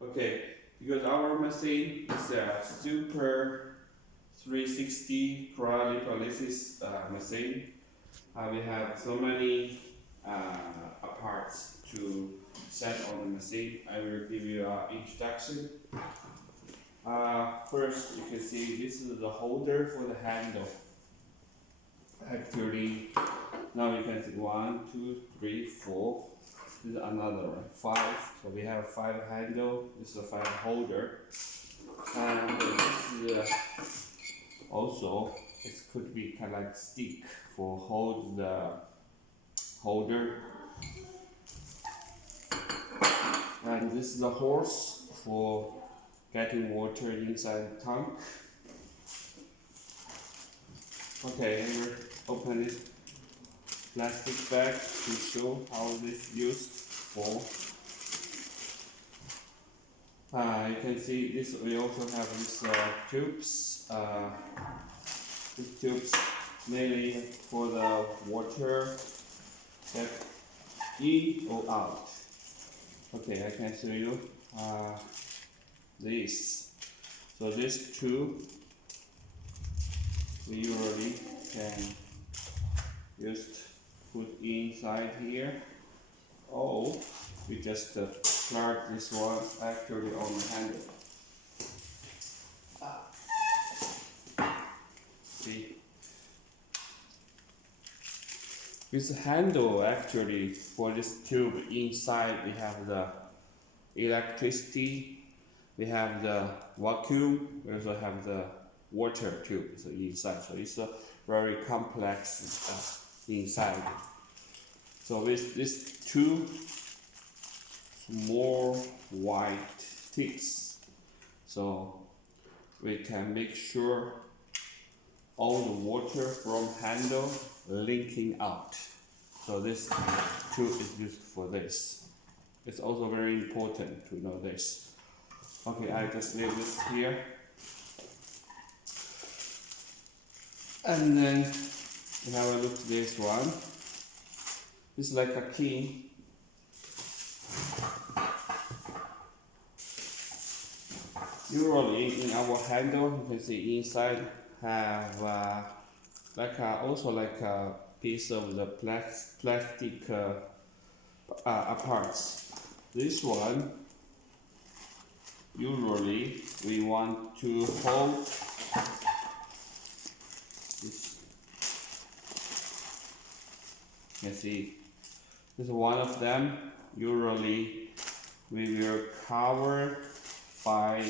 Okay, because our machine is a super 360 cryolipolysis machine. We have so many parts to set on the machine. I will give you an introduction. First, you can see this is the holder for the handle. Actually, now you can see 1, 2, 3, 4. This is another one, 5. So we have 5 handle. This is a 5 holder. And this is also, it could be kind of like stick for hold the holder. And this is a hose for getting water inside the tank. Okay, I will open this plastic bag to show how this is used for. You can see this. We also have these tubes. These tubes mainly for the water that in or out. Okay, I can show you this. So this tube we usually can just put inside here, or we just plug this one actually on the handle. See, with the handle actually for this tube inside we have the electricity, we have the vacuum, we also have the water tube so inside. So it's a very complex inside. So with these two small white tips, so we can make sure all the water from handle linking out. So this tube is used for this. It's also very important to know this. Okay, I just leave this here. And then we have a look at this one. This is like a key. Usually in our handle, you can see inside have also like a piece of the plastic parts. This one usually we want to hold this. You can see this is one of them. Usually we will cover by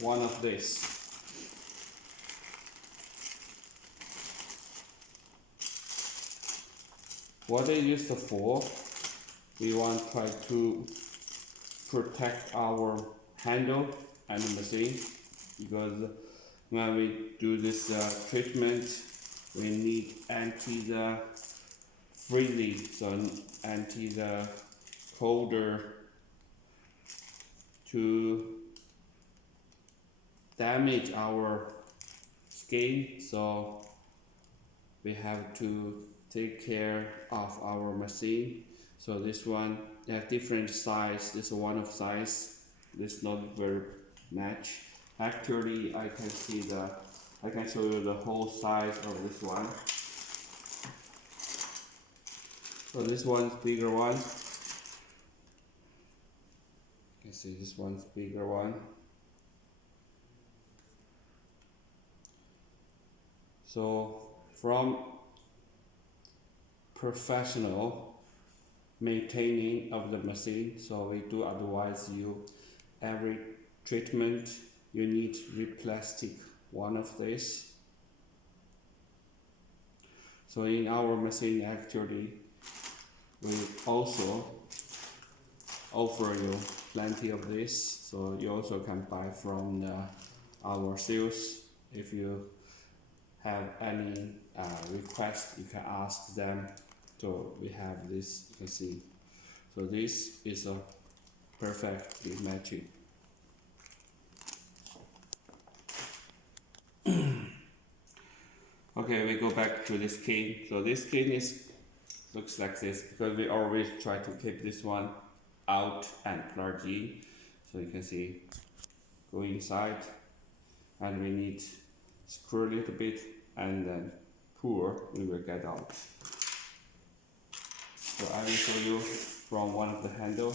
one of this. What they used for, we want to try to protect our handle and the machine, because when we do this treatment, we need anti the freezing, so anti the colder to damage our skin. So we have to take care of our machine. So this one has different size. This is one of size. This not very match. Actually, I can show you the whole size of this one. So this one's bigger one. You can see this one's bigger one. So from professional maintaining of the machine, so we do advise you every treatment you need replastic one of this. So in our machine actually we also offer you plenty of this, so you also can buy from our sales. If you have any request, you can ask them. So we have this, you can see. So this is a perfectly matching. Okay, we go back to this cane. So this cane is looks like this because we always try to keep this one out and plug in. So you can see go inside, and we need screw a little bit and then pull, we will get out. So I will show you from one of the handle.